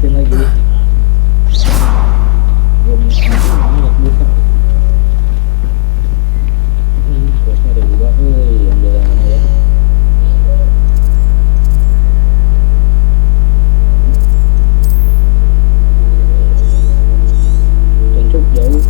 lanjutin lagi. Belum buka. Questnya ada 2. Ambil yang mana ya? Cancuk jauh.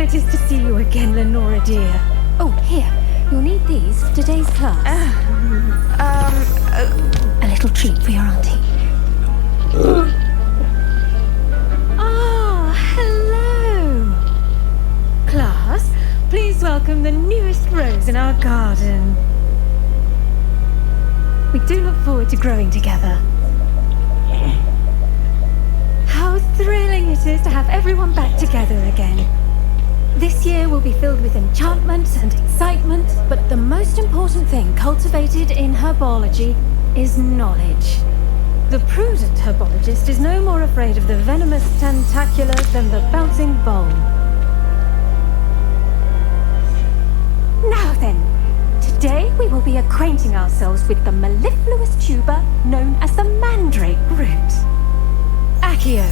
It is to see you again, Lenora dear. Oh, here. You'll need these for today's class. A little treat for your auntie. Hello. Class, please welcome the newest rose in our garden. We do look forward to growing together. How thrilling it is to have everyone back together again. This year will be filled with enchantment and excitement, but the most important thing cultivated in herbology is knowledge. The prudent herbologist is no more afraid of the venomous tentacula than the bouncing bulb. Now then, today we will be acquainting ourselves with the mellifluous tuber known as the mandrake root. Accio.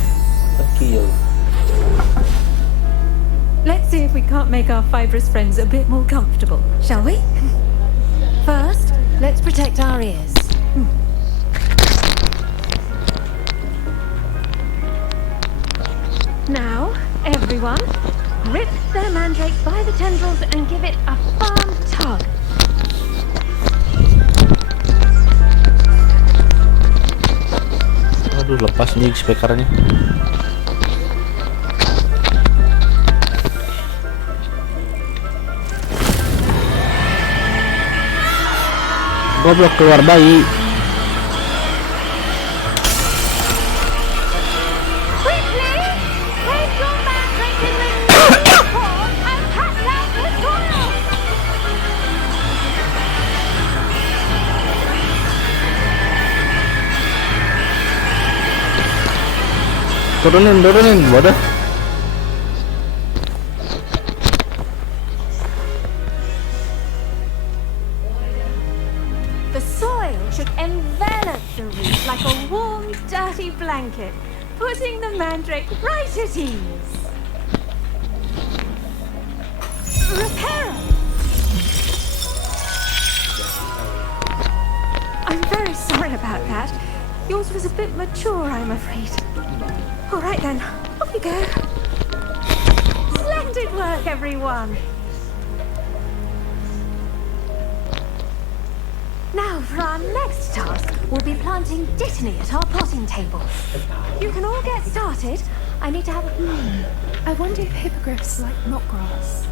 Let's see if we can't make our fibrous friends a bit more comfortable, shall we? First, let's protect our ears. Now, everyone, grip the mandrake by the tendrils and give it a firm tug. Aduh, lepas nih speakernya. Goblok, keluar bayi. Turunin, bodoh. The soil should envelop the root like a warm, dirty blanket, putting the mandrake right at ease. Repair! I'm very sorry about that. Yours was a bit mature, I'm afraid. All right then, off you go. Splendid work, everyone. Now for our next task, we'll be planting dittany at our potting table. You can all get started. I need to have a... I wonder if hippogriffs like knotgrass.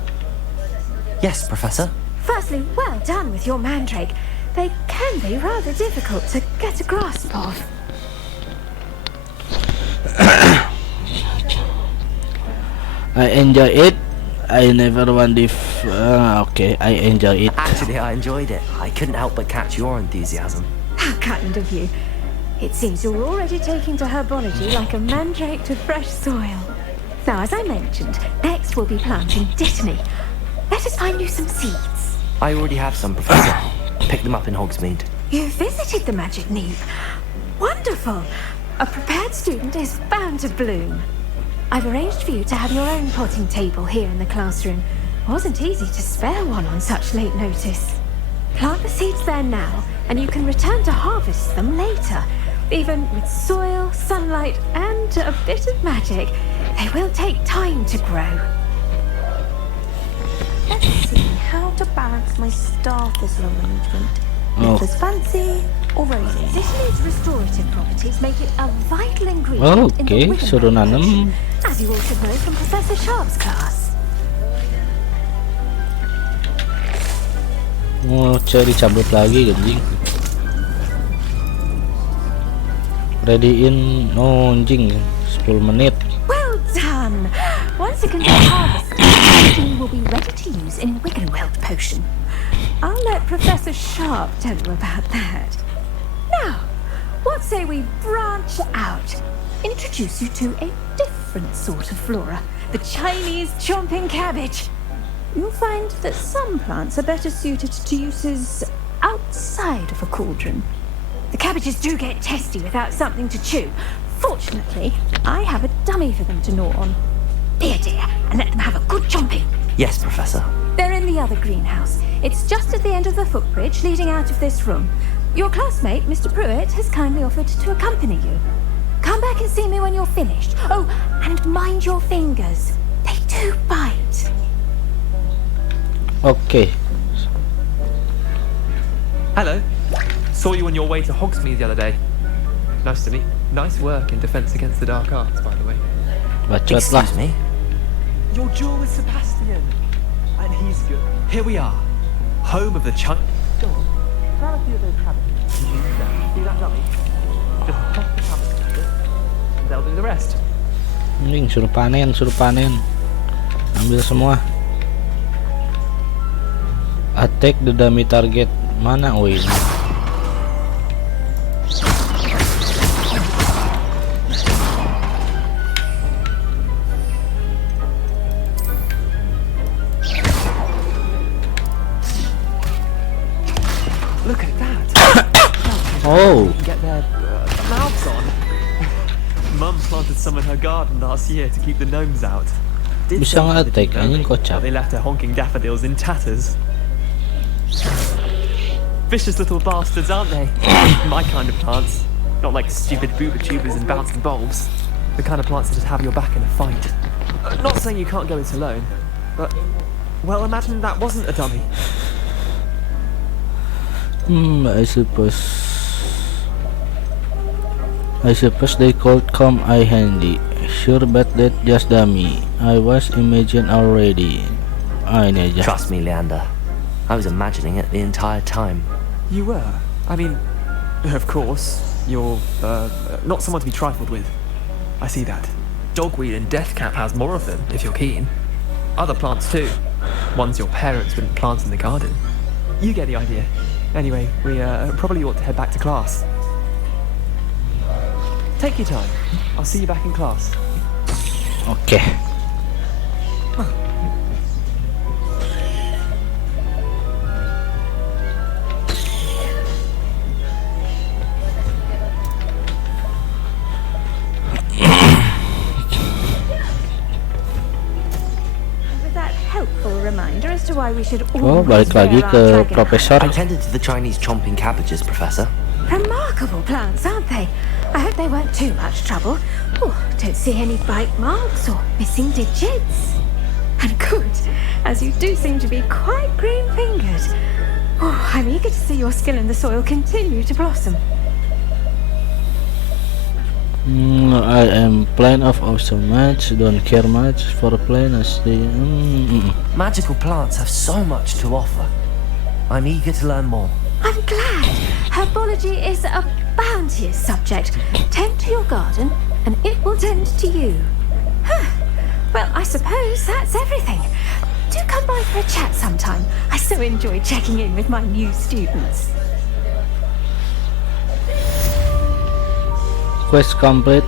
Yes, Professor. Firstly, well done with your mandrake. They can be rather difficult to get a grasp of. I enjoy it. I never want if okay, I enjoy it. Actually, I enjoyed it. I couldn't help but catch your enthusiasm. How kind of you. It seems you're already taking to herbology like a mandrake to fresh soil. Now, as I mentioned, next we'll be planting dittany. Let us find you some seeds. I already have some, Professor. Picked them up in Hogsmeade. You visited the magic neve. Wonderful. A prepared student is bound to bloom. I've arranged for you to have your own potting table here in the classroom. Wasn't easy to spare one on such late notice. Plant the seeds there now, and you can return to harvest them later. Even with soil, sunlight, and a bit of magic, they will take time to grow. Let's see how to balance my staff thistle arrangement. Nicholas fancy or roses? Dittany's restorative properties make it a vital ingredient in the Oke, Wiccan suruh potion, nanam. as you all should know from Professor Sharp's class. Mau cari cabut lagi anjing. Readyin anjing 10 menit. Well done! Once it can be harvested, Dittany will be ready to use in Wiggenweld potion. I'll let Professor Sharp tell you about that. Now, what say we branch out? Introduce you to a different sort of flora, the Chinese chomping cabbage. You'll find that some plants are better suited to uses outside of a cauldron. The cabbages do get testy without something to chew. Fortunately, I have a dummy for them to gnaw on. Be a dear and let them have a good chomping. Yes, Professor. They're in the other greenhouse. It's just at the end of the footbridge leading out of this room. Your classmate, Mr. Pruitt, has kindly offered to accompany you. Come back and see me when you're finished. Oh, and mind your fingers. They do bite. Oke. Hello. Saw you on your way to Hogsmeade the other day. Nice to meet. Nice work in Defense Against the Dark Arts, by the way. Bacot lah. Excuse me? Your duel with Sebastian. And he's good. Here we are. Home of the Chun. Go on. Grab a few of those cabbages. See that dummy? Just press the cabbage. And they'll do the rest. Anjing suruh panen, ambil semua. Attack the dummy target. Mana ini? Look at that. Oh, Get their mouths on. Mum planted some in her garden last year to keep the gnomes out. Did bisa some for the nge-attack, deep anjing early, kocak. but they left her honking daffodils in tatters. Vicious little bastards, aren't they? My kind of plants. Not like stupid booba tubers and bouncing bulbs. The kind of plants that just have your back in a fight. Not saying you can't go it alone, but... Well, imagine that wasn't a dummy. I suppose they could come eye handy. Sure, but that just dummy. I was imagine already. Ini aja. Trust me, Leander. I was imagining it the entire time. You were? I mean, of course, you're, not someone to be trifled with. I see that. Dogweed and deathcap has more of them, if you're keen. Other plants too. Ones your parents wouldn't plant in the garden. You get the idea. Anyway, we, probably ought to head back to class. Take your time. I'll see you back in class. Oke. With that helpful reminder as to why we should Oh, always balik wear lagi our ke dragon profesor. I tended to the Chinese chomping cabbages, Professor. Remarkable plants, aren't they? I hope they weren't too much trouble. Oh, don't see any bite marks or missing digits. And good, as you do seem to be quite green-fingered. Oh, I'm eager to see your skill in the soil continue to blossom. I am plain of awesome much. Don't care much for plain as the. Magical plants have so much to offer. I'm eager to learn more. I'm glad. Herbology is a bounteous subject. Tend to your garden, and it will tend to you. Huh. Well, I suppose that's everything. Do come by for a chat sometime. I so enjoy checking in with my new students. Quest complete.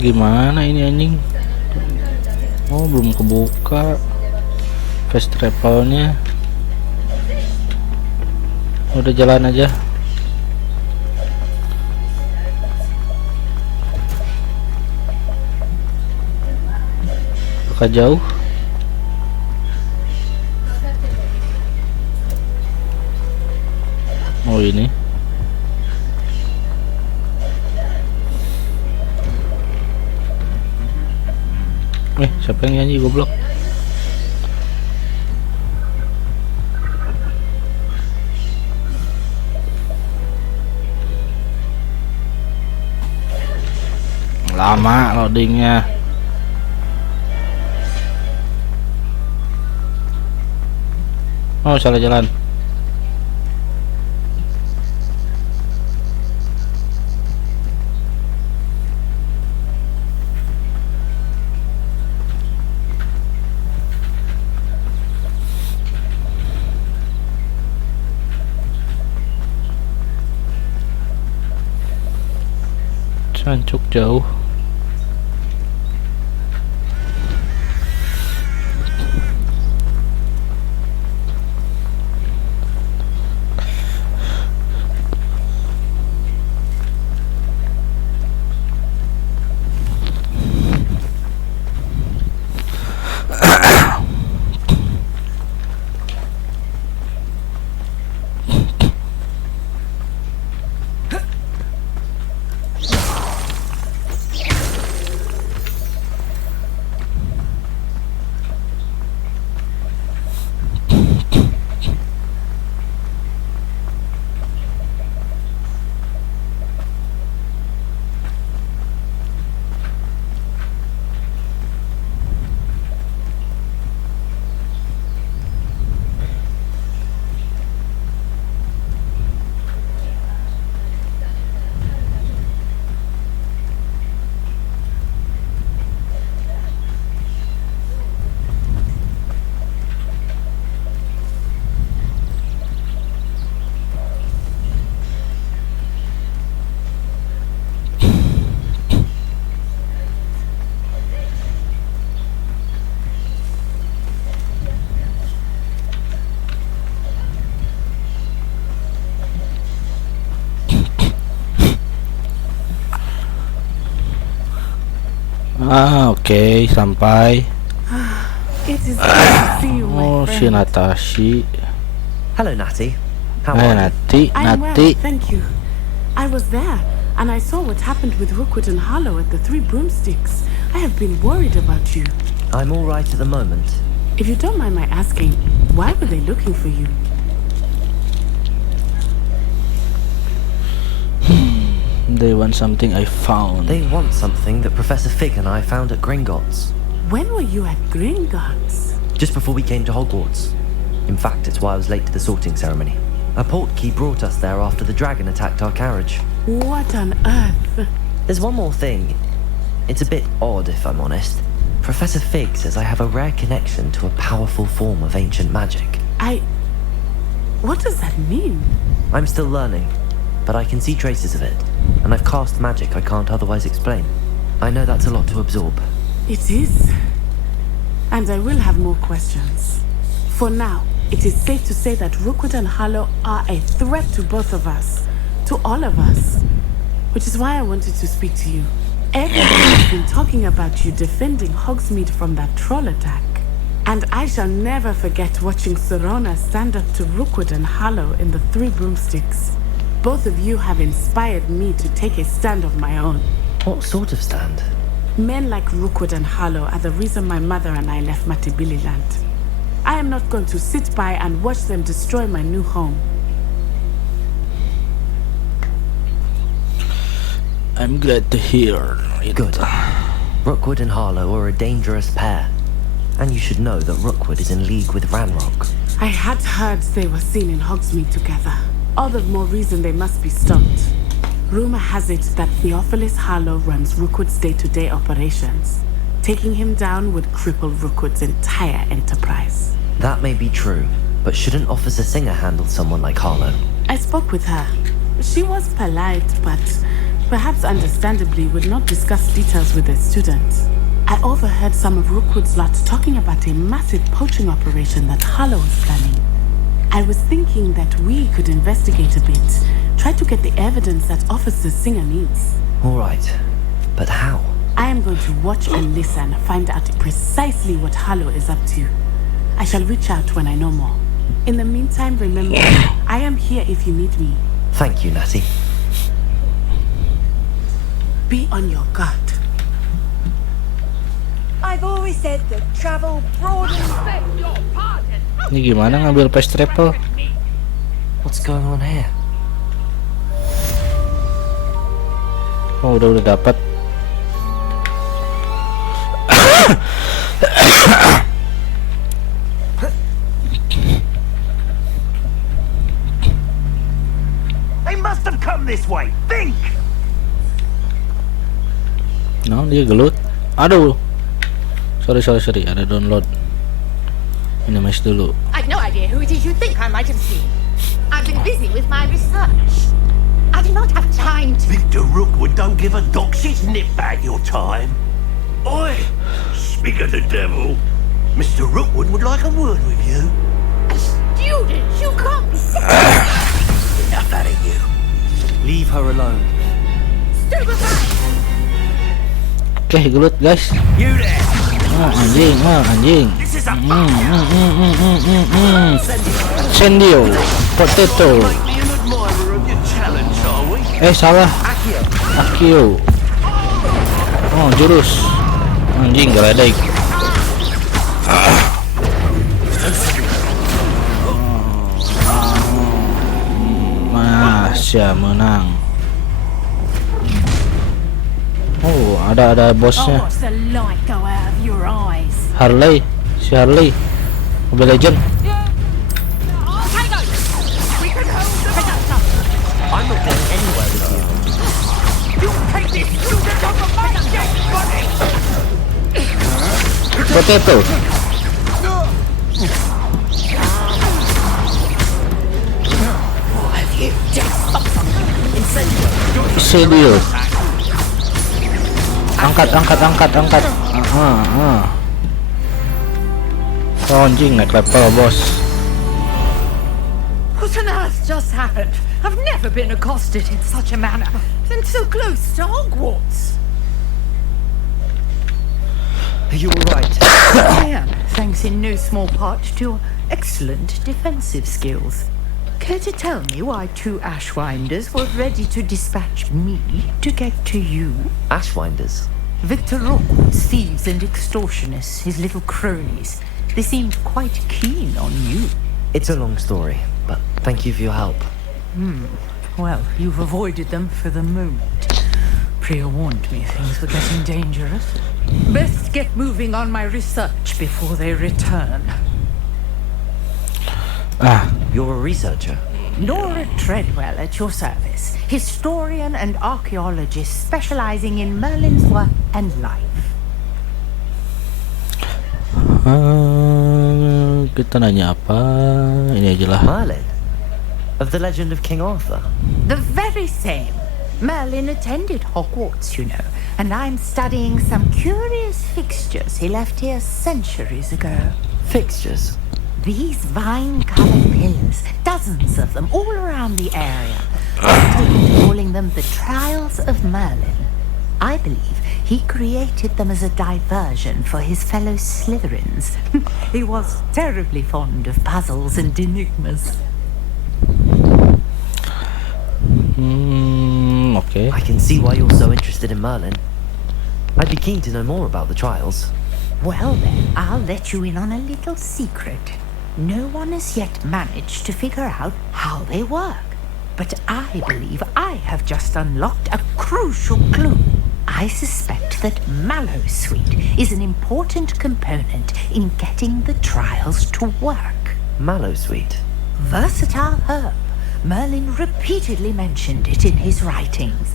Gimana ini anjing? Oh, belum kebuka fast travelnya. Udah jalan aja. Apakah jauh? Oh, ini. Siapa yang nyanyi goblok? Lama loadingnya. Oh, salah jalan. Cancuk jauh. Oke, sampai. It is good to see you, Oh, my si friend. Natashi. Hello, Natty. How Hai are you? Nati, I'm well, Nati. thank you. I was there, and I saw what happened with Rookwood and Harlow at the Three Broomsticks. I have been worried about you. I'm all right at the moment. If you don't mind my asking, why were they looking for you? They want something I found. They want something that Professor Fig and I found at Gringotts, When were you at Gringotts? just before we came to Hogwarts. In fact, it's why I was late to the sorting ceremony. A portkey brought us there after the dragon attacked our carriage. What on earth? There's one more thing. It's a bit odd, if I'm honest. Professor Fig says I have a rare connection to a powerful form of ancient magic. What does that mean? I'm still learning, but I can see traces of it, and I've cast magic I can't otherwise explain. I know that's a lot to absorb. It is. And I will have more questions. For now, it is safe to say that Rookwood and Harlow are a threat to both of us. To all of us. Which is why I wanted to speak to you. Everyone's been talking about you defending Hogsmeade from that troll attack. And I shall never forget watching Serona stand up to Rookwood and Harlow in the Three Broomsticks. Both of you have inspired me to take a stand of my own. What sort of stand? Men like Rookwood and Harlow are the reason my mother and I left Matibili land. I am not going to sit by and watch them destroy my new home. I'm glad to hear it. Good. Rookwood and Harlow are a dangerous pair. And you should know that Rookwood is in league with Ranrock. I had heard they were seen in Hogsmeade together. all the more reason they must be stopped. Rumor has it that Theophilus Harlow runs Rookwood's day-to-day operations. Taking him down would cripple Rookwood's entire enterprise. That may be true, but shouldn't Officer Singer handle someone like Harlow? I spoke with her. She was polite, but perhaps understandably would not discuss details with the students. I overheard some of Rookwood's lot talking about a massive poaching operation that Harlow was planning. I was thinking that we could investigate a bit, try to get the evidence that Officer Singer needs. All right, but how? I am going to watch and listen, find out precisely what Harlow is up to. I shall reach out when I know more. In the meantime, remember, I am here if you need me. Thank you, Natty. Be on your guard. I've always said that travel broadens. Ini gimana ngambil fast travel? What's going on here? Oh, udah dapat. They must have come this way. Think! No, dia gelut. Aduh. Sorry. Ada download. Ini mas dulu. I've no idea who it is you think I might have seen. I've been busy with my research. I do not have time to... Victor Rookwood don't give a doxy's nip back your time. Oi! Speak of the devil. Mr. Rookwood would like a word with you. A student, you can't be sick. Enough out of you. Leave her alone. Stupefied! Oke, gelut guys. You there! Anjing. This is a Sendio, potato. Make me an admirer of your talent, shall we? Salah. Akio. Oh, jurus. Anjing geledek. Masya menang. Oh, ada bosnya. Watch the light go out of your eyes. Harley, si Harley, Mobile Legend. I'm not going anywhere with you. You take this student off of my dead body! Potato. Have you just Incendio. Angkat. Oh, anjing naik level bos. What on earth just happened? I've never been accosted in such a manner, and so close to Hogwarts. Are you all right? I am, thanks in no small part to your excellent defensive skills. Care to tell me why two Ashwinders were ready to dispatch me to get to you? Ashwinders? Victor Rookwood's thieves and extortionists, his little cronies. They seemed quite keen on you. It's a long story, but thank you for your help. Well, you've avoided them for the moment. Priya warned me things were getting dangerous. Best get moving on my research before they return. You're a researcher? Nora Treadwell at your service. Historian and archaeologist specializing in Merlin's work and life. Kita nanya apa? Ini aja lah. Merlin? Of the legend of King Arthur? The very same. Merlin attended Hogwarts, you know, and I'm studying some curious fixtures he left here centuries ago. Fixtures? These vine-covered pillars, dozens of them all around the area. I'm calling them the Trials of Merlin. I believe he created them as a diversion for his fellow Slytherins. He was terribly fond of puzzles and enigmas. Okay. I can see why you're so interested in Merlin. I'd be keen to know more about the trials. Well then, I'll let you in on a little secret. No one has yet managed to figure out how they work. But I believe I have just unlocked a crucial clue. I suspect that mallowsweet is an important component in getting the trials to work. Mallowsweet? Versatile herb, Merlin repeatedly mentioned it in his writings.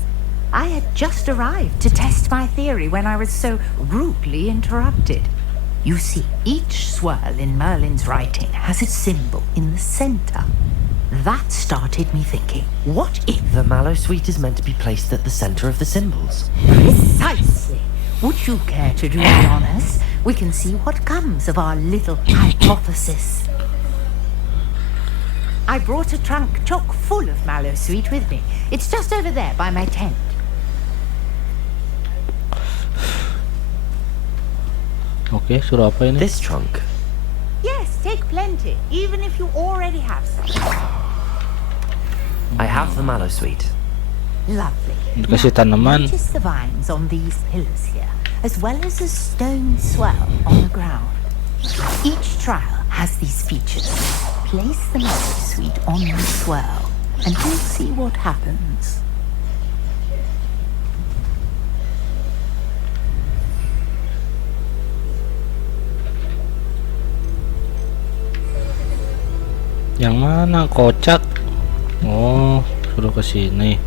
I had just arrived to test my theory when I was so rudely interrupted. You see, each swirl in Merlin's writing has a symbol in the center. That started me thinking, what if... The mallow sweet is meant to be placed at the center of the symbols. Precisely. Would you care to do the honors? We can see what comes of our little hypothesis. I brought a trunk chock full of mallow sweet with me. It's just over there by my tent. Oke, suruh apa ini? This trunk. Yes, take plenty, even if you already have some. I have the mallow sweet. Lovely. Dikasih tanaman. Notice the vines on these pillars here, as well as a stone swell on the ground. Each trial has these features. Place the mallow sweet on the swell, and you'll see what happens. Yang mana kocak? Oh, suruh ke sini.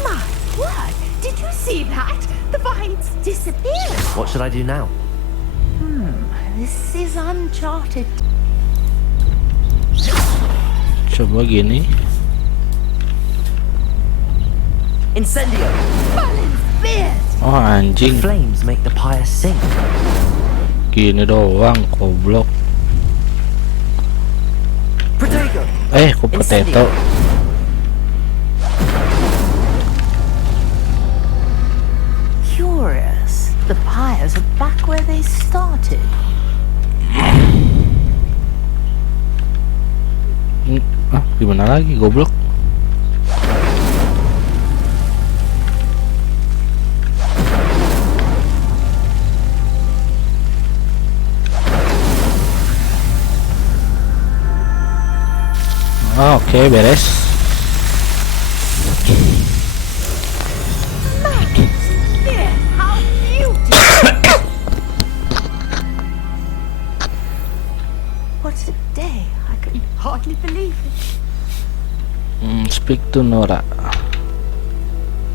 My word! Did you see that? The vines disappeared. What should I do now? This is uncharted. Coba gini. Incendio! Merlin's beard! Oh, anjing. Flames make the pyre sing. Gini doang, goblok. Protego! Kok potato? Curious. The pyres are back where they started. Gimana lagi, goblok? Oke, beres. How beautiful! What a day. I can hardly believe it. Speak to Nora.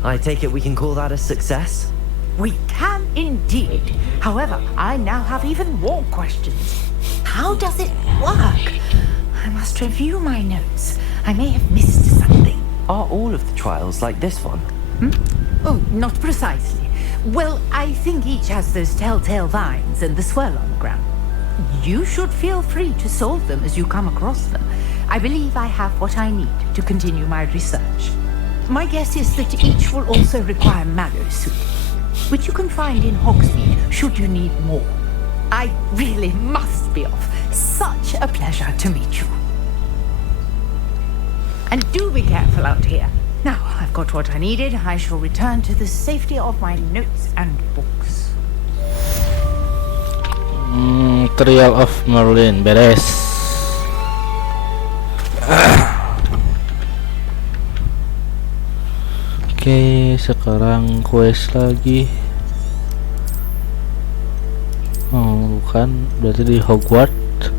I take it we can call that a success? We can indeed. However, I now have even more questions. How does it work? I must review my notes. I may have missed something. Are all of the trials like this one? Oh, not precisely. Well, I think each has those telltale vines and the swirl on the ground. You should feel free to solve them as you come across them. I believe I have what I need to continue my research. My guess is that each will also require mallow sweet, which you can find in Hogsmeade should you need more. I really must be off. Such a pleasure to meet you. And do be careful out here. Now I've got what I needed. I shall return to the safety of my notes and books. Trial of Merlin, beres. Oke, sekarang quest lagi. Oh, bukan, berarti di Hogwarts.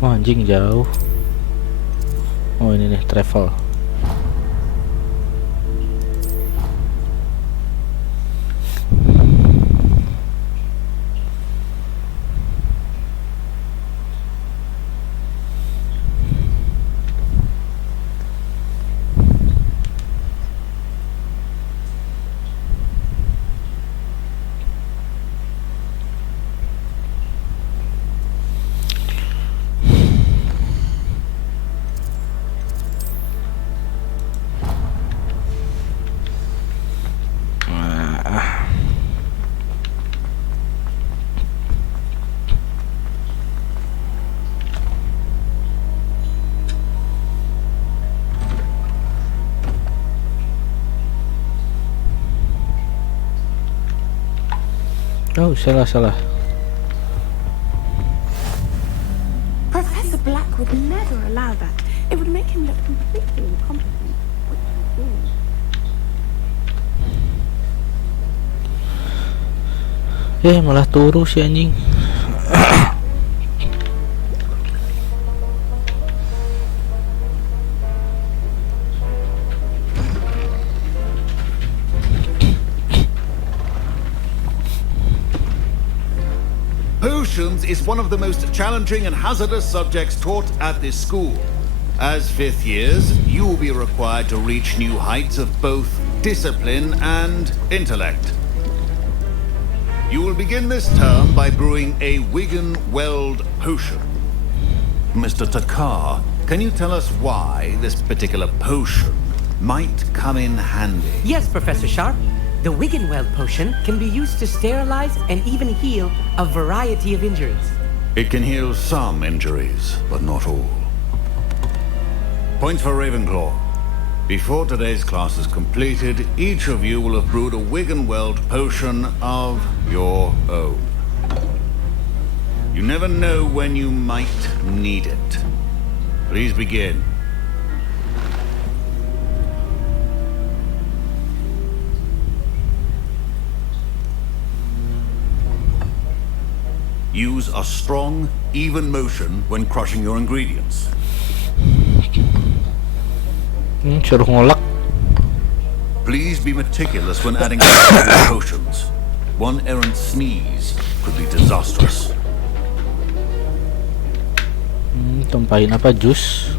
Oh, anjing jauh. Oh, ini nih travel. Oh, salah. Professor Black would never allow that. It would make him look completely incompetent. What he's doing. Malah turu si anjing. Potions is one of the most challenging and hazardous subjects taught at this school. As fifth years, you will be required to reach new heights of both discipline and intellect. You will begin this term by brewing a Wiggenweld potion. Mr. Takar, can you tell us why this particular potion might come in handy? Yes, Professor Sharp. The Wiggenweld potion can be used to sterilize and even heal a variety of injuries. It can heal some injuries, but not all. Points for Ravenclaw. Before today's class is completed, each of you will have brewed a Wiggenweld potion of your own. You never know when you might need it. Please begin. Use a strong, even motion when crushing your ingredients. Suruh ngolak. Please be meticulous when adding potions. One errant sneeze could be disastrous. Tumpahin apa? Jus?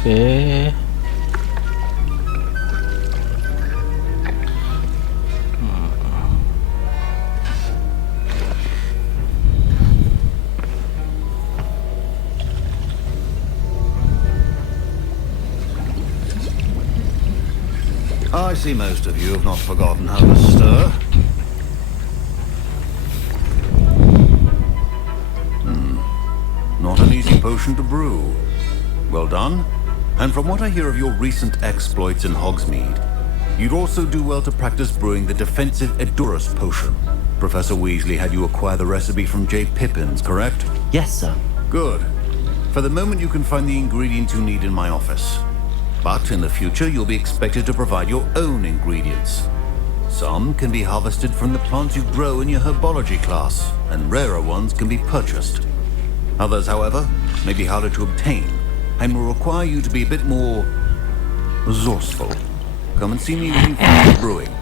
Oke. I see most of you have not forgotten how to stir. Not an easy potion to brew. Well done. And from what I hear of your recent exploits in Hogsmeade, you'd also do well to practice brewing the defensive Edurus potion. Professor Weasley had you acquire the recipe from J. Pippins, correct? Yes, sir. Good. For the moment, you can find the ingredients you need in my office. But in the future, you'll be expected to provide your own ingredients. Some can be harvested from the plants you grow in your herbology class, and rarer ones can be purchased. Others, however, may be harder to obtain, and will require you to be a bit more resourceful. Come and see me when you finish brewing,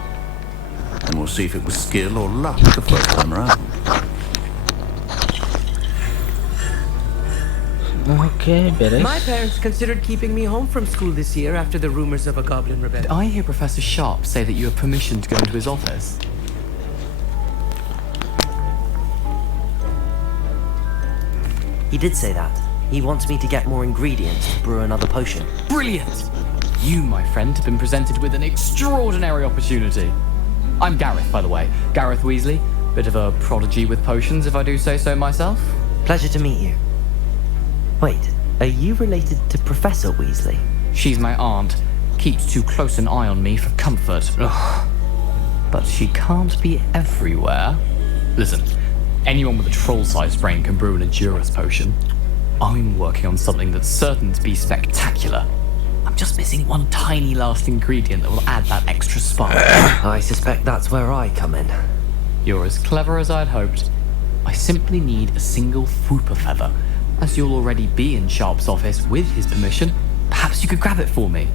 and we'll see if it was skill or luck the first time around. Okay, beres. My parents considered keeping me home from school this year after the rumors of a goblin rebellion. I hear Professor Sharp say that you have permission to go into his office. He did say that. He wants me to get more ingredients to brew another potion. Brilliant! You, my friend, have been presented with an extraordinary opportunity. I'm Gareth, by the way. Gareth Weasley. Bit of a prodigy with potions, if I do say so myself. Pleasure to meet you. Wait, are you related to Professor Weasley? She's my aunt. Keeps too close an eye on me for comfort. Ugh. But she can't be everywhere. Listen, anyone with a troll-sized brain can brew an Edurus potion. I'm working on something that's certain to be spectacular. I'm just missing one tiny last ingredient that will add that extra spark. I suspect that's where I come in. You're as clever as I'd hoped. I simply need a single Fwooper feather. As you'll already be in Sharp's office with his permission, perhaps you could grab it for me.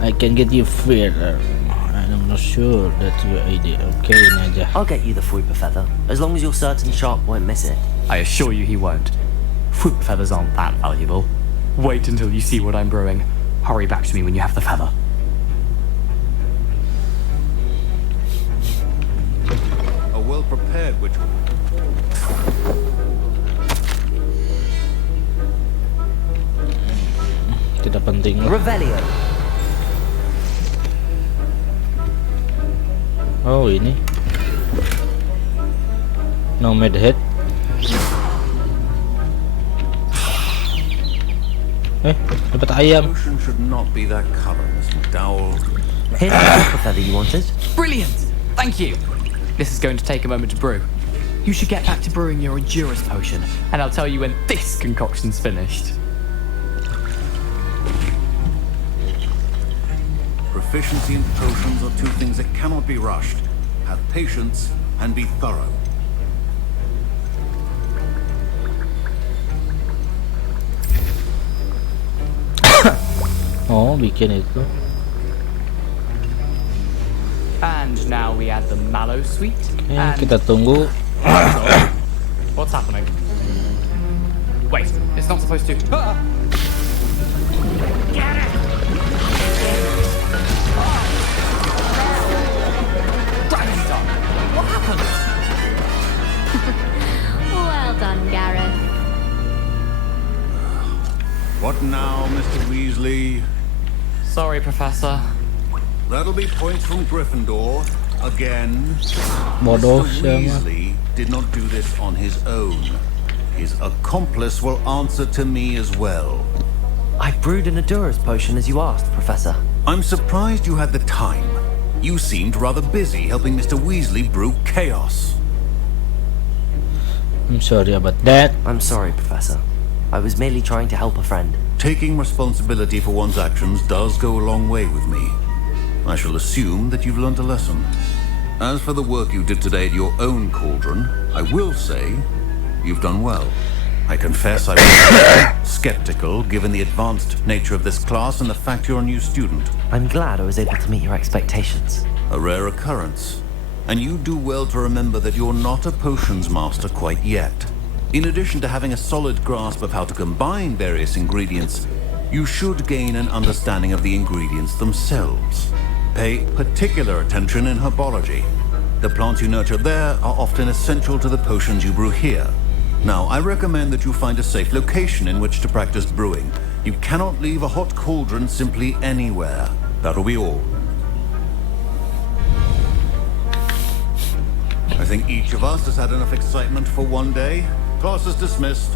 I can get you feather. I'm not sure that's your idea. Okay, ini aja. I'll get you the Fwooper feather, as long as you're certain Sharp won't miss it. I assure you he won't. Fwooper feathers aren't that valuable. Wait until you see what I'm brewing. Hurry back to me when you have the feather. A well-prepared witch. Tidak penting lah. Revelio. Oh, ini. Nomad head. Dapat ayam. Potion should not be that color, Miss McDowell. Here's the Fwooper feather you wanted. Brilliant! Thank you! This is going to take a moment to brew. You should get back to brewing your Edurus potion, and I'll tell you when this concoction's finished. Proficiency in potions are two things that cannot be rushed. Have patience and be thorough. Oh, bikin itu. And now we add the mallow sweet. And Kita tunggu. what's happening? Wait, it's not supposed to. Ah! Get it! Dragon's what happened? Well done, Gareth. What now, Mr. Weasley? Sorry, Professor. That'll be points from Gryffindor. Again. Bodoh Mr. siya mah. Weasley did not do this on his own. His accomplice will answer to me as well. I brewed an Adura's potion as you asked, Professor. I'm surprised you had the time. You seemed rather busy helping Mr. Weasley brew chaos. I'm sorry about that. I'm sorry, Professor. I was merely trying to help a friend. Taking responsibility for one's actions does go a long way with me. I shall assume that you've learnt a lesson. As for the work you did today at your own cauldron, I will say you've done well. I confess I was skeptical given the advanced nature of this class and the fact you're a new student. I'm glad I was able to meet your expectations. A rare occurrence. And you do well to remember that you're not a potions master quite yet. In addition to having a solid grasp of how to combine various ingredients, you should gain an understanding of the ingredients themselves. Pay particular attention in herbology. The plants you nurture there are often essential to the potions you brew here. Now, I recommend that you find a safe location in which to practice brewing. You cannot leave a hot cauldron simply anywhere. That'll be all. I think each of us has had enough excitement for one day. Class is dismissed.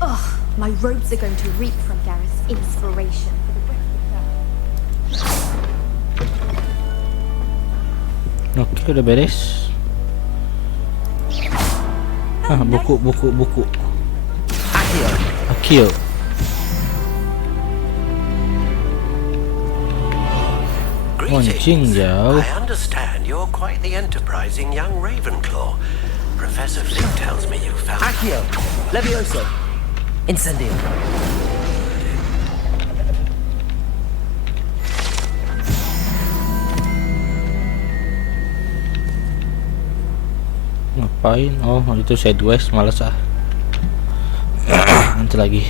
Ugh, my robes are going to reek from Gareth's inspiration for the rest of the Oke, udah beres. Buku. Akio. Greetings. jauh. I understand you're quite the enterprising young Ravenclaw. Professor Fig tells me you found... Accio! Levioso! Incendio! Ngapain? Oh, itu sideways, malas ah. Nanti lagi.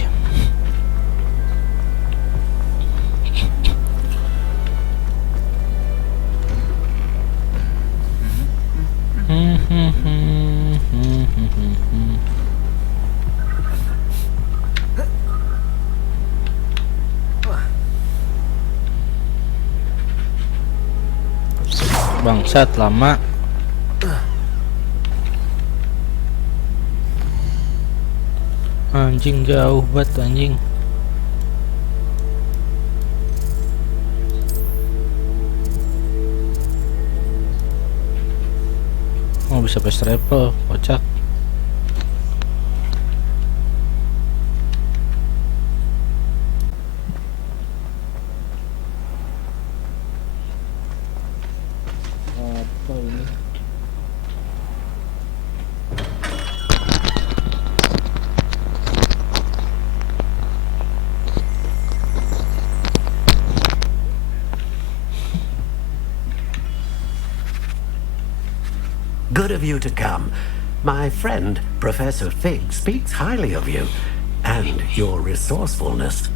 Bangsat lama. Anjing jauh banget anjing. Oh, bisa fast travel, kocak. Apa ini? Good of you to come. My friend, Professor Fig, speaks highly of you and your resourcefulness.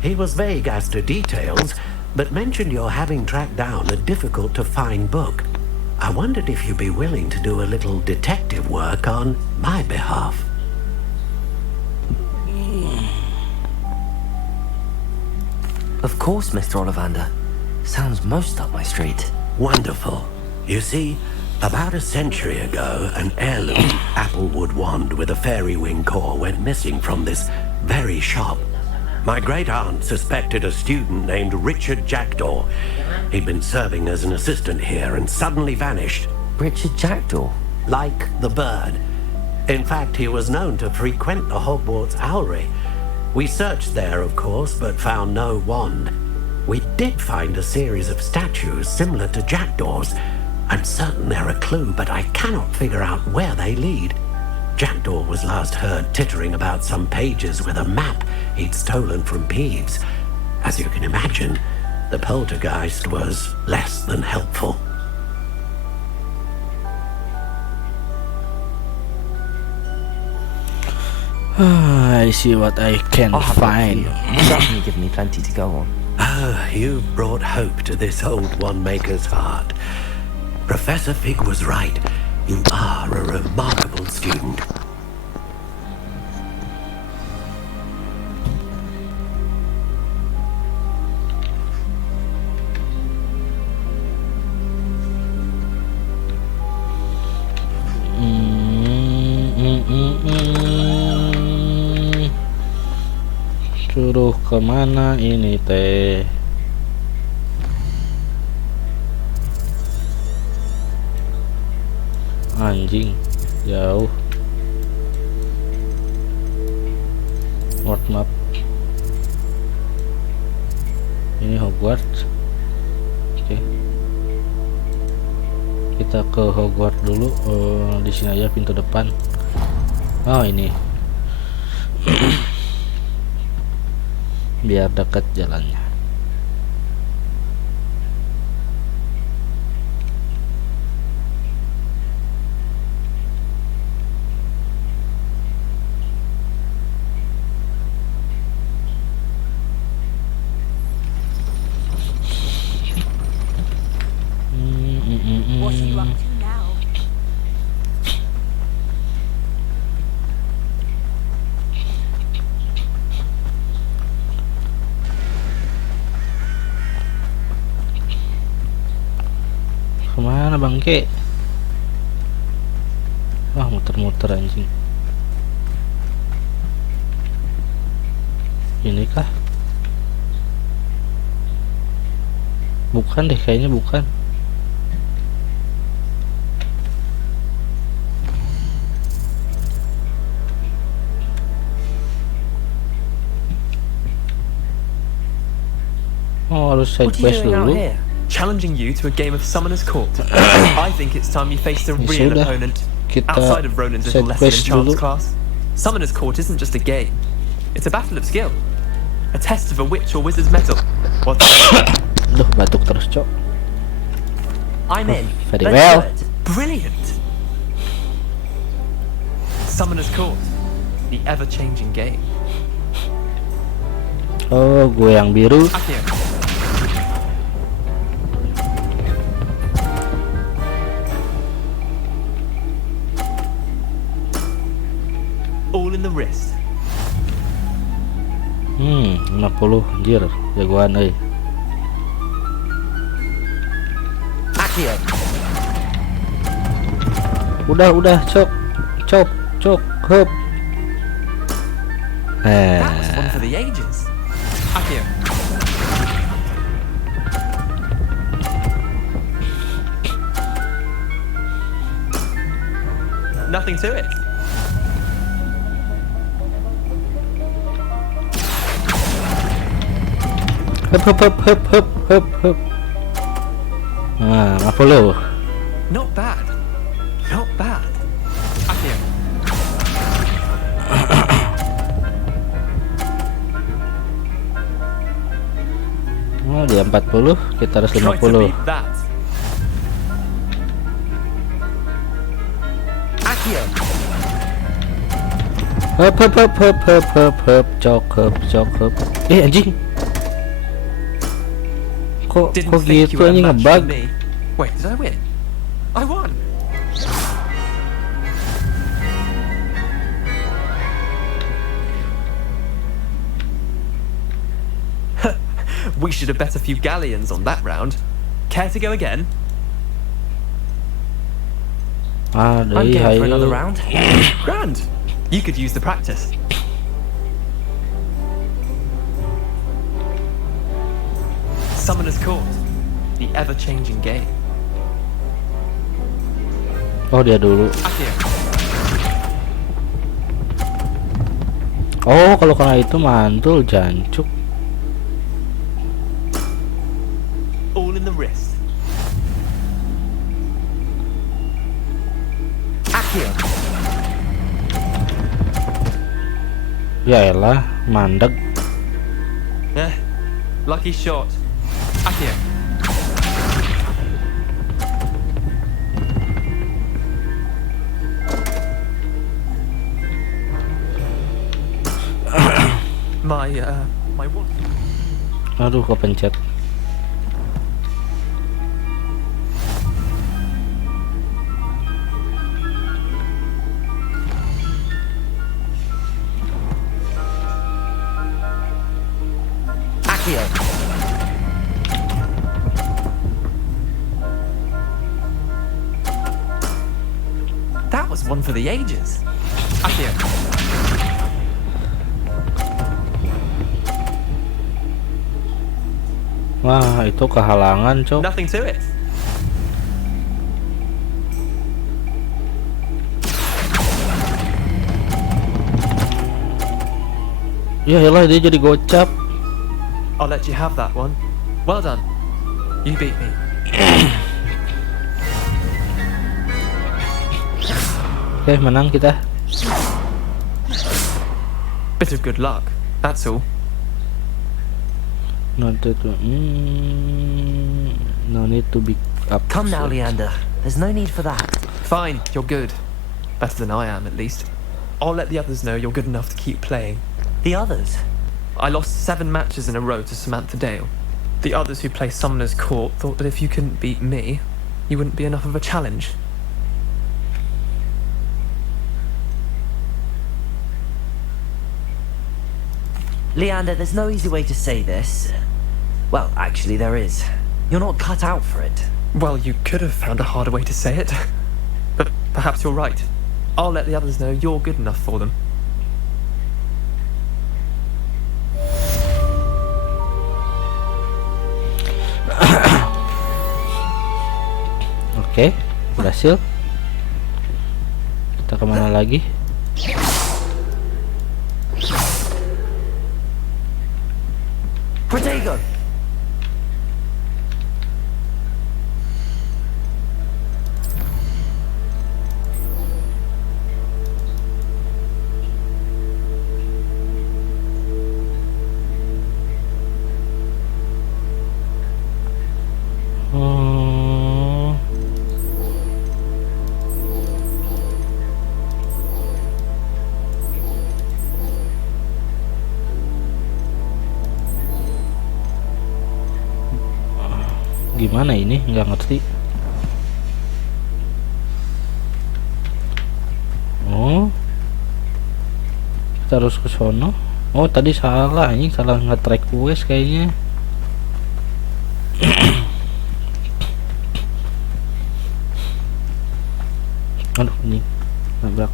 He was vague as to details, but mentioned your having tracked down a difficult-to-find book. I wondered if you'd be willing to do a little detective work on my behalf. Of course, Mr. Ollivander. Sounds most up my street. Wonderful. You see, about a century ago, an heirloom applewood wand with a fairy wing core went missing from this very shop. My great-aunt suspected a student named Richard Jackdaw. He'd been serving as an assistant here and suddenly vanished. Richard Jackdaw? Like the bird. In fact, he was known to frequent the Hogwarts Owlery. We searched there, of course, but found no wand. We did find a series of statues similar to Jackdaw's. I'm certain they're a clue, but I cannot figure out where they lead. Jackdaw was last heard tittering about some pages with a map he'd stolen from Peeves. As you can imagine, the poltergeist was less than helpful. I see what I can find. You certainly give me plenty to go on. Ah, you've brought hope to this old one-maker's heart. Professor Fig was right. You are a remarkable student. Suruh kemana ini teh? Anjing, jauh. World map. Ini Hogwarts. Oke. Kita ke Hogwarts dulu. Di sini aja pintu depan. Oh, ini. Biar dekat jalannya. What are you up to now? Kemana bangke? Wah, muter-muter anjing. Ini kah? Bukan deh, kayaknya bukan. Oh, harus side quest dulu. Challenging you to a game of Summoner's Court. I think it's time you face the real opponent. Outside of Ronan's little lesson in chance class, Summoner's Court isn't just a game. It's a battle of skill. A test of a witch or wizard's mettle. What? Duh, batuk terus, Cok. I'm in. Very well. Brilliant. Summoner's Court. The ever-changing game. Oh, gue yang biru. All in the wrist. 50 anjir, jagoan euy. Udah, cok, hop. That was one for the ages. Akio. Nothing to it. Hop. Nah, 50. Not bad. Akio. Oh, dia 40, kita harus 50. Akio. Hop, cok. Anjing. Kok gitu anjing, ngebug. Wait, did I win? I won. We should have bet a few galleons on that round. Care to go again? I'm game for another round. Grand. You could use the practice. Summoner's Court. The ever-changing game. Oh, dia dulu. Oh, kalau kena itu mantul, jancuk. All in the wrist. Akio. Ya elah, mandek. Lucky shot. Akio. My what? Aduh, kepencet. Akio. That was one for the ages. Akio. Wah, itu kehalangan, Cok. Nothing to it. Ya elah, dia jadi gocap. I'll let you have that one. Well done. You beat me. Oke, menang kita. Bit of good luck. That's all. No need to be up. Come now, Leander. There's no need for that. Fine, you're good. Better than I am, at least. I'll let the others know you're good enough to keep playing. The others? I lost 7 matches in a row to Samantha Dale. The others who play Summoner's Court thought that if you couldn't beat me, you wouldn't be enough of a challenge. Leander, there's no easy way to say this. Well, actually there is. You're not cut out for it. Well, you could have found a harder way to say it. But perhaps you're right. I'll let the others know you're good enough for them. Oke, berhasil. Kita kemana lagi? Protego! Gimana ini? Nggak ngerti. Oh, kita harus ke sono. Oh, tadi salah. Ini salah nge-track quest kayaknya. Aduh, ini nabrak.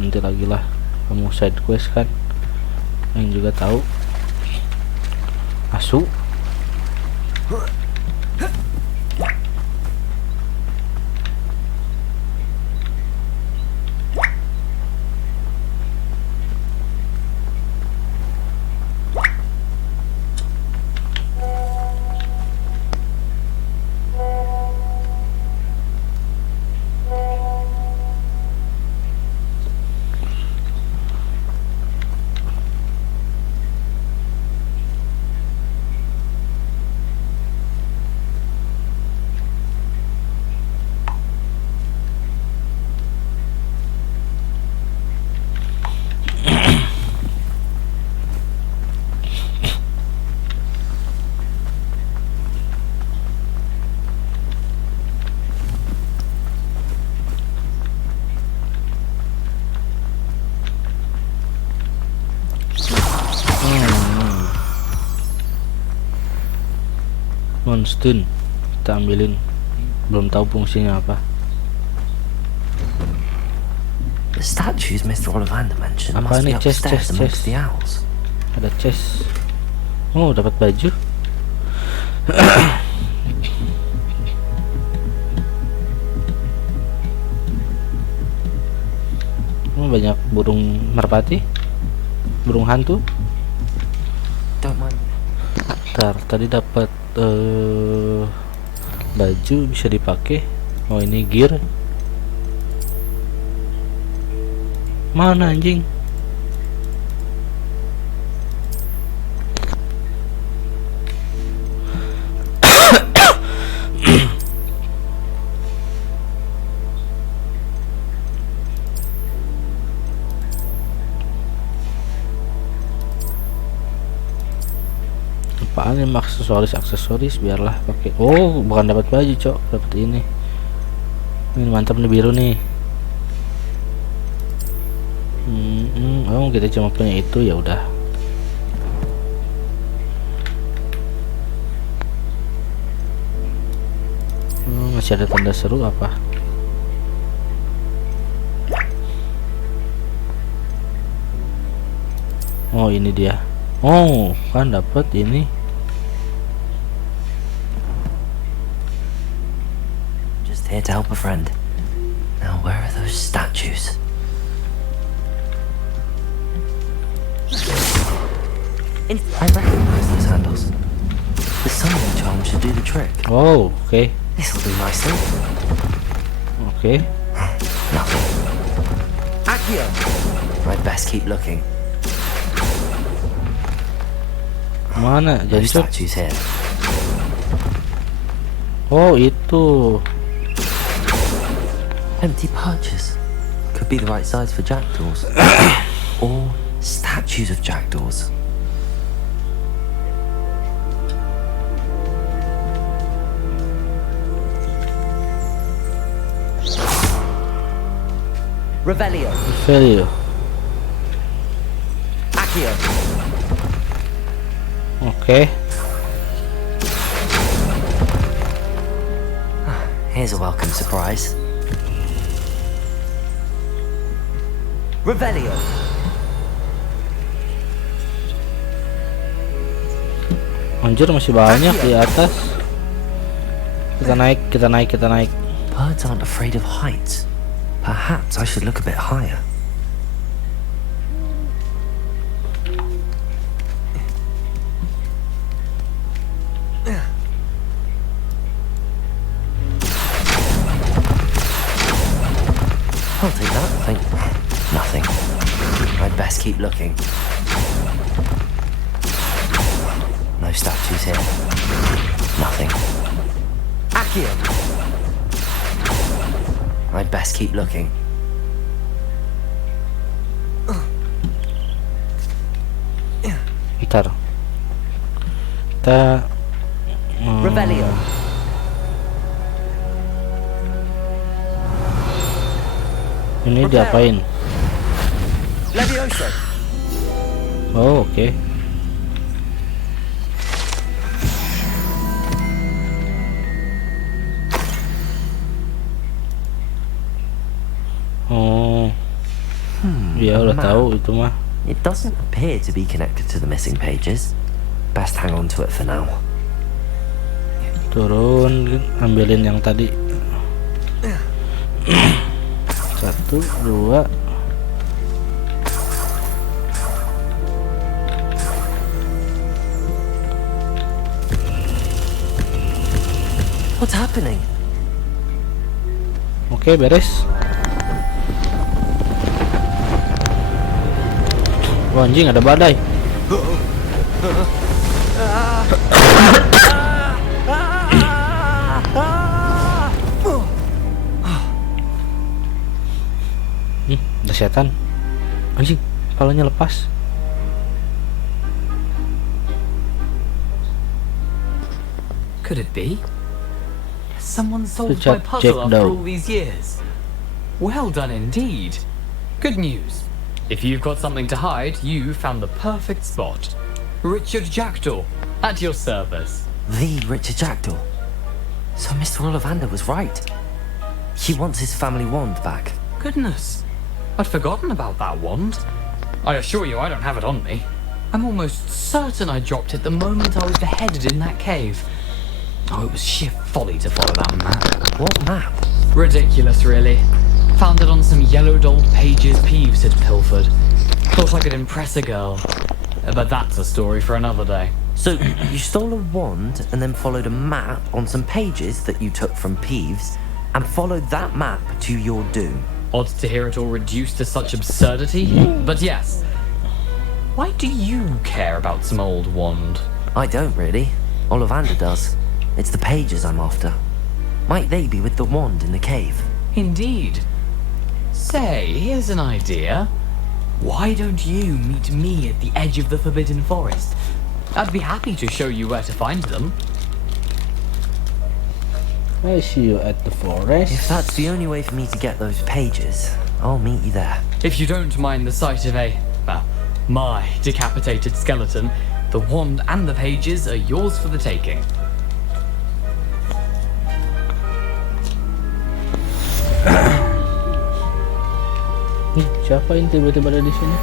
Nanti lagi lah. Kamu side quest kan, yang juga tahu. Asu. Monstun kita ambilin, belum tahu fungsinya apa. The statues Mr. Ollivander mentioned Apa must be ini? upstairs amongst the owls. Ada chest. Oh, dapat baju. Oh, banyak burung merpati, burung hantu. Don't mind. Tadi dapat baju bisa dipakai. Oh ini gear. Mana anjing? Apaan ini aksesoris biarlah pakai. Oh bukan dapat baju cok, dapat ini mantap nih biru nih. Oh kita cuma punya itu ya udah. Masih ada tanda seru apa? Oh ini dia. Oh kan dapat ini. Here to help a friend. Now, where are those statues? I recognize those handles. The summoning charm should do the trick. Oh, okay. This'll do nicely. Okay. Nothing. Accio! I'd best keep looking. Mana? No Jadi statues here. Oh itu. Empty perches. Could be the right size for jackdaws. Or statues of jackdaws. Revelio. Revelio. Accio. Okay. Here's a welcome surprise. Revelio. Anjir masih banyak di atas. Kita naik. Birds aren't afraid of heights. Perhaps I should look a bit higher. I'll take that, I think. Nothing. I'd best keep looking. No statues here. Nothing. Accio! I'd best keep looking. Ntar. Kita Revelio. Ini diapain? Levioso. Oh, oke. Okay. Oh. Ya udah tahu itu mah. It doesn't appear to be connected to the missing pages. Best hang on to it for now. Turun, ambilin yang tadi. 1, 2. What's happening? Oke, beres. Wah, anjing ada badai. Ada setan. Anjing, kepalanya lepas. Could it be? Someone solved Jack my puzzle after Doe. all these years. Well done indeed. Good news. If you've got something to hide, you found the perfect spot. Richard Jackdaw, at your service. The Richard Jackdaw. So Mr. Ollivander was right. He wants his family wand back. Goodness, I'd forgotten about that wand. I assure you I don't have it on me. I'm almost certain I dropped it the moment I was beheaded in that cave. Oh, it was sheer folly to follow that map. What map? Ridiculous, really. Found it on some yellowed old pages Peeves had pilfered. Thought I could impress a girl. But that's a story for another day. So, you stole a wand and then followed a map on some pages that you took from Peeves, and follow that map to your doom. Odd to hear it all reduced to such absurdity, but yes. Why do you care about some old wand? I don't really. Ollivander does. It's the pages I'm after. Might they be with the wand in the cave? Indeed. Say, here's an idea. Why don't you meet me at the edge of the Forbidden Forest? I'd be happy to show you where to find them. I see you at the forest. If that's the only way for me to get those pages, I'll meet you there. If you don't mind the sight of my decapitated skeleton, the wand and the pages are yours for the taking. Nih, siapa yang tiba-tiba ada di sini?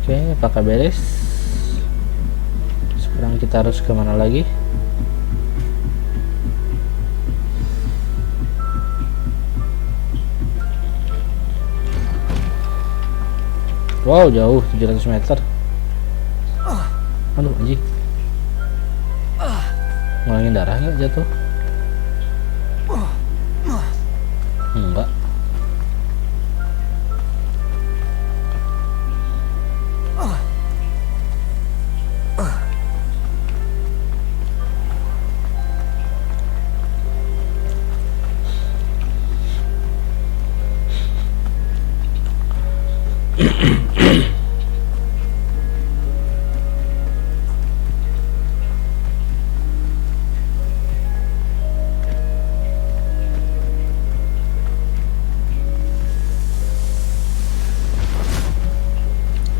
Oke, apakah beres? Sekarang kita harus kemana lagi? Wow, jauh 700 meter. Aduh, anjing. Ngulangin darah nggak jatuh? Enggak.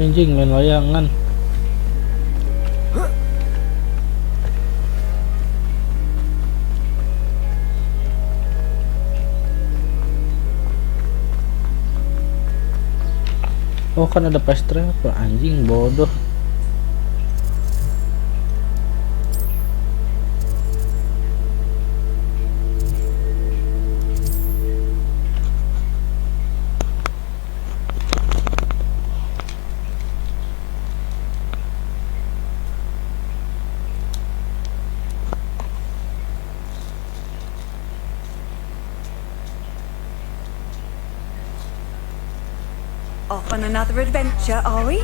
Anjing main layangan. Oh kan ada fast travel, anjing bodoh. Off on another adventure, are we?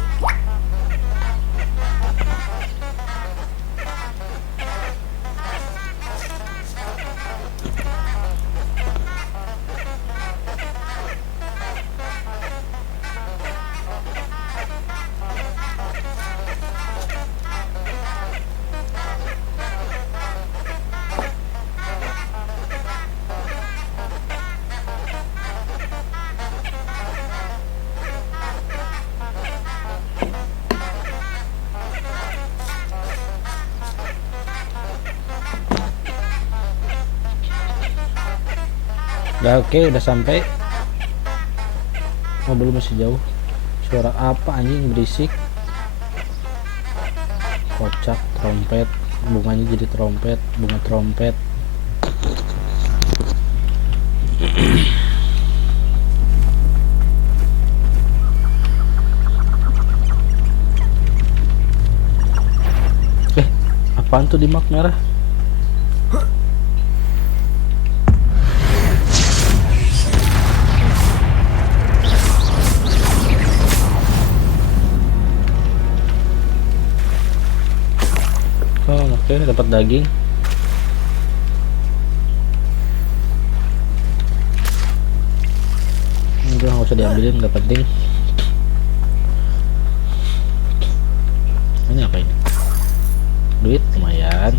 Udah oke, udah sampai. Oh belum, masih jauh. Suara apa anjing berisik? Kocak, trompet. Bunganya jadi trompet, bunga trompet. Apaan tuh di map merah? Oh, oke, dapat daging. Udah nggak usah diambilin, nggak penting. Ini apa ini? Duit lumayan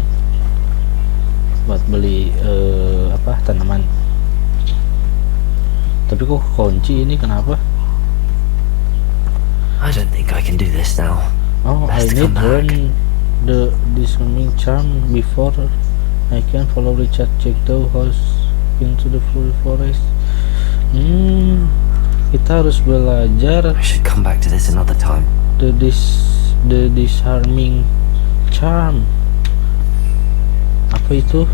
buat beli apa tanaman. Tapi kok kunci ini kenapa? I don't think I can do this now. Oh, I need learn the disarming charm before I can follow Richard Jackdaw house into the forest. Kita harus belajar. I should come back to this another time. The disarming charm. Apa itu?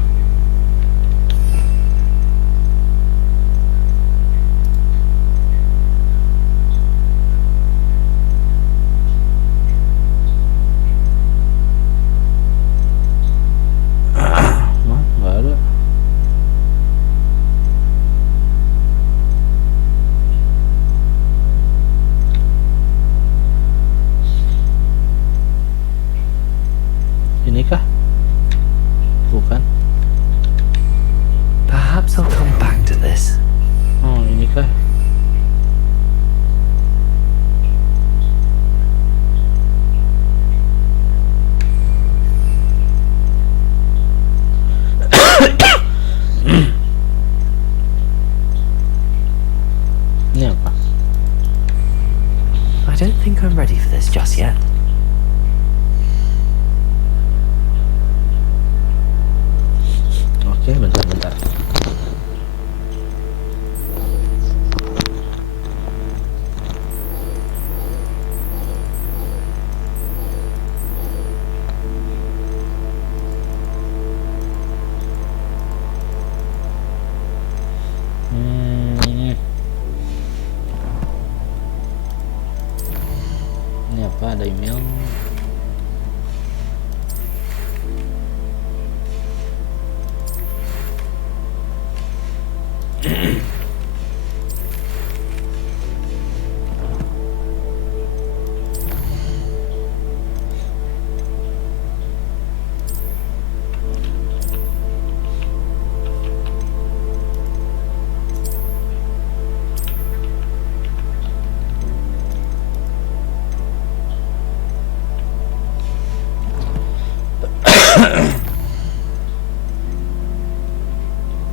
kah? Bukan. Perhaps I'll come back to this. Oh, ini kah? Ini apa? I don't think I'm ready for this just yet. Oke, bentar. Ini apa? Ada email.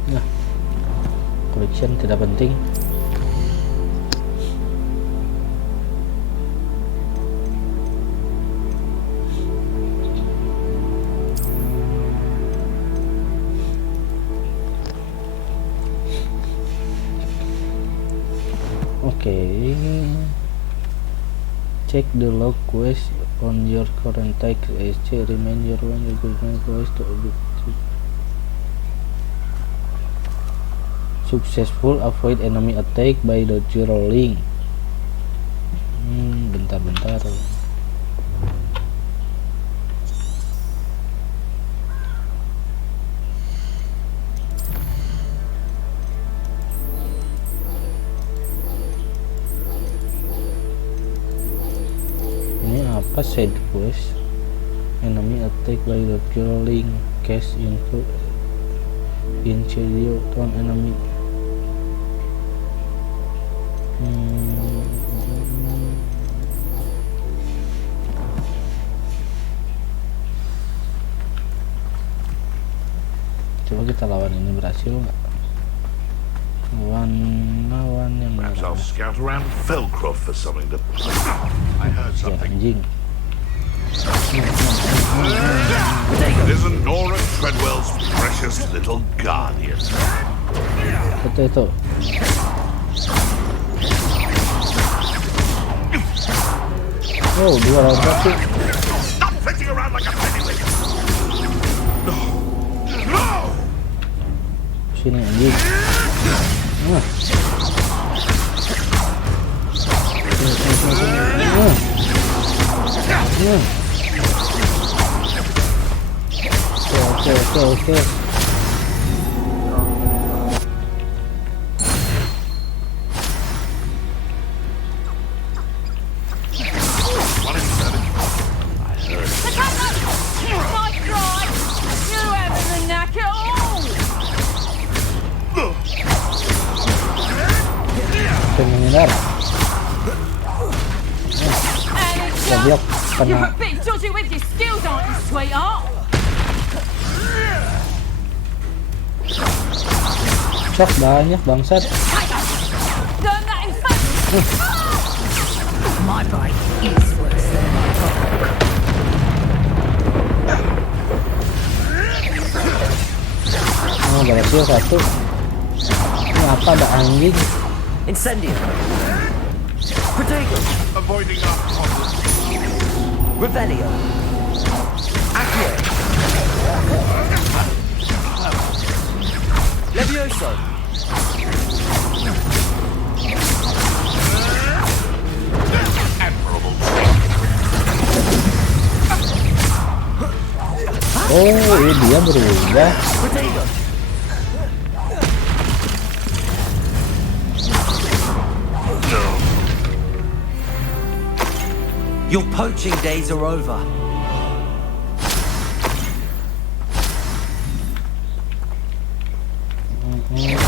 Nah, collection tidak penting. Oke. Check the log quest on your current task. Remind your one quest to successful, avoid enemy attack by dodge rolling. Bentar. Ini apa? Side quest. Enemy attack by dodge rolling. Cast into interior on enemy. Coba kita lawan ini, berhasil nggak? Lawan yang Perhaps I'll scout around Felcroft for something to. I heard ya, something. anjing. It isn't Nora Treadwell's precious little guardian. Itu. Oh, 2 robot sih. Stop flitting around like a pennywig. No. Sini anjing. Oke. Menghindar. Goblok, You're kena. a bit dodgy with your skills, aren't you, sweetheart? Cok banyak bangsat. Learn that in fact. My bite is worse than my talk. Oh, berhasil satu. Ini apa, ada anjing? Incendio. Protego. Avoiding our problem. Revelio. Accio. Levioso. Admirable. Oh, ini dia berubah. Protego. Your poaching days are over. Ini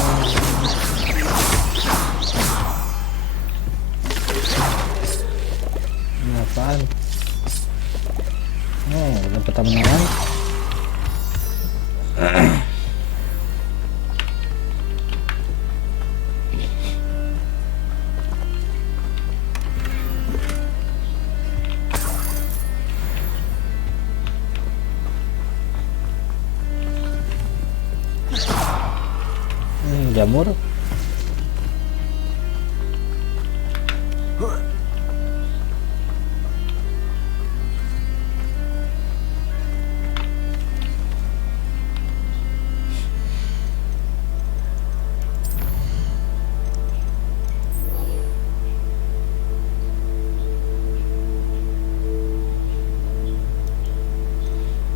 apaan? Oh, dapat tamenan. Jamur.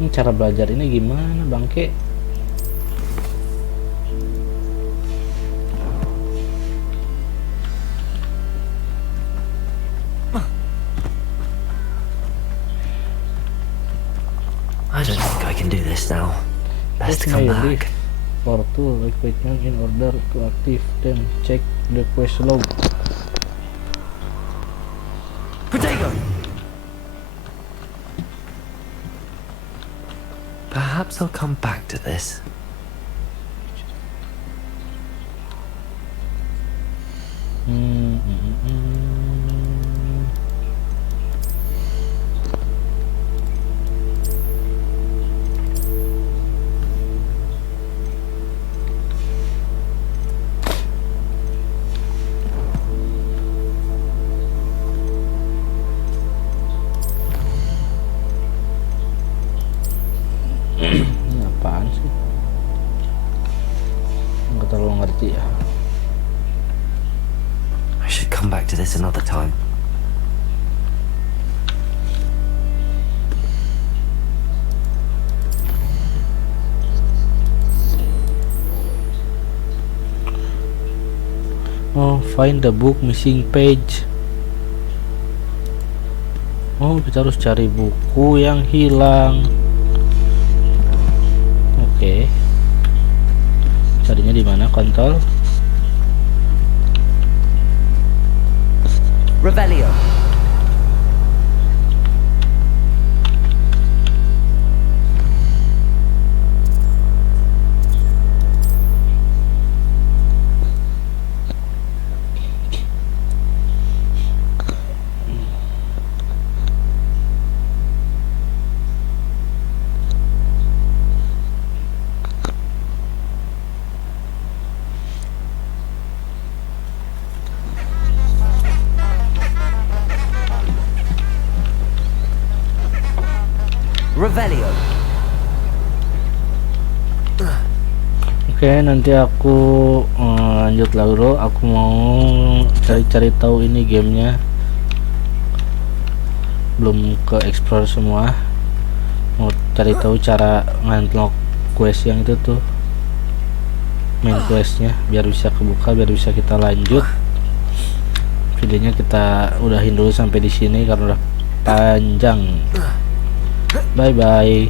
Ini cara belajar ini gimana, Bangke? I don't think I can do this now. Best to come back. For tool equipment in order to active them. Check the quest log. Protego! Perhaps I'll come back to this. Ini apaan sih? Nggak terlalu ngerti ya. I should come back to this another time. Oh, find the book missing page. Oh, kita harus cari buku yang hilang. Oke. Carinya di mana? Kontrol. Revelio. Revelio. Oke, nanti aku lanjut dulu. Aku mau cari-cari tahu ini gamenya. Belum ke explore semua. Mau cari tahu cara nge-unlock quest yang itu tuh, main questnya, biar bisa kebuka, biar bisa kita lanjut. Videonya kita udahin dulu sampai di sini karena udah panjang. Bye bye.